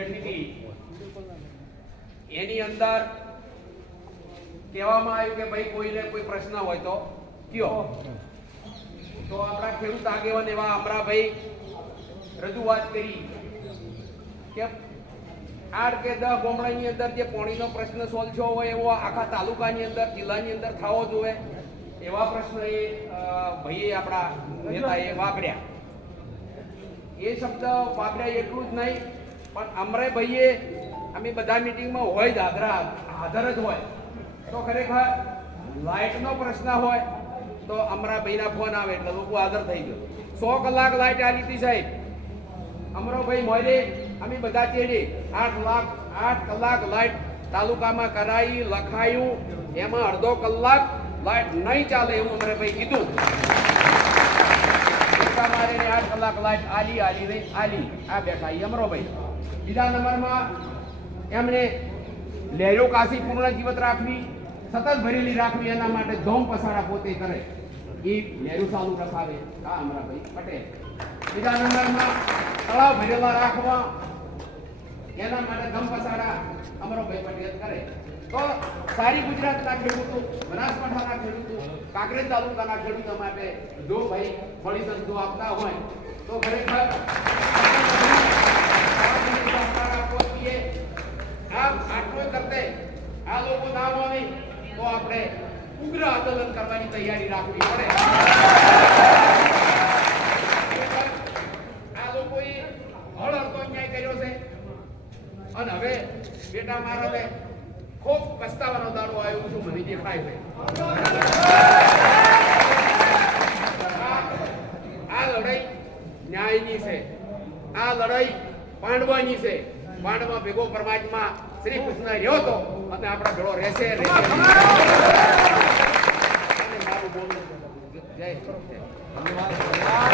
બેઠી હતી એની અંદર કહેવામાં આવ્યું કે ભાઈ કોઈને કોઈ પ્રશ્ન હોય તો કયો. તો આપણા ખેડૂત આગેવાન એવા અમરાભાઈ રજૂઆત કરી કે 8 કે 10 ગામડાની અંદર જે પાણીનો પ્રશ્ન સોલ્વ થયો હોય એવો આખા તાલુકાની અંદર જિલ્લાની અંદર થવો જોઈએ એવા પ્રશ્ન એ ભાઈએ આપણા નેતાએ વાપર્યા. એ શબ્દ વાપર્યા એટલું જ નહીં પણ અમરાભાઈએ અમે બધા મિટિંગમાં હોય જ હાજર જ હોય તો ખરેખર લાઇટનો પ્રશ્ન હોય તો અમરાભાઈના ફોન આવે એટલે લોકો હાજર થઈ ગયો. 100 કલાક લાઇટ આવી હતી સાહેબ. અમરાભાઈ મોયલે અમે બધા ચેડી 8 કલાક લાઇટ તાલુકામાં કરાઈ લખાયું એમાં અડધો કલાક લાઇટ નહીં ચાલે એવું અમરાભાઈ કીધું. મારે 8 કલાક લાઇટ આલી આ બેઠા અમરાભાઈ. બીજા નંબરમાં એમણે લહેરો કાશી પૂર્ણ જીવત રાખવી સતત ભરેલી રાખવી એના માટે ધોમ પસાડા પોતે કરે એ લહેરો ચાલુ રખાવે આ અમરાભાઈ પટેલ. બીજા નંબરમાં તળાવ ભરેલા રાખવા એના માટે ધમ પસાડા અમરાભાઈ પટેલ કરે. તો સારી ગુજરાતના ખેડૂતો બનાસકાંઠાના ખેડૂતો કાંકરેજ તાલુકાના ખેડૂતો માટે જો ભાઈ ફળી સંતો આપતા હોય તો ખરેખર આટલું કરતે આ લોકો ના માને તો આપણે ઉગ્ર આંદોલન કરવાની તૈયારી રાખવી પડે. આ લોકોએ હળહળતો અન્યાય કર્યો છે અને હવે બેટા મારા ખૂબ પસ્તાવાનો દાડો આવ્યો છું મને દેખાય છે. આ લડાઈ ન્યાયની છે. આ લડાઈ પાંડવાની છે. પાંડવા ભેગો પરમાત્મા શ્રી કૃષ્ણ રહ્યો હતો અને આપણા ઘડો રહેશે. જય ધન્યવાદ.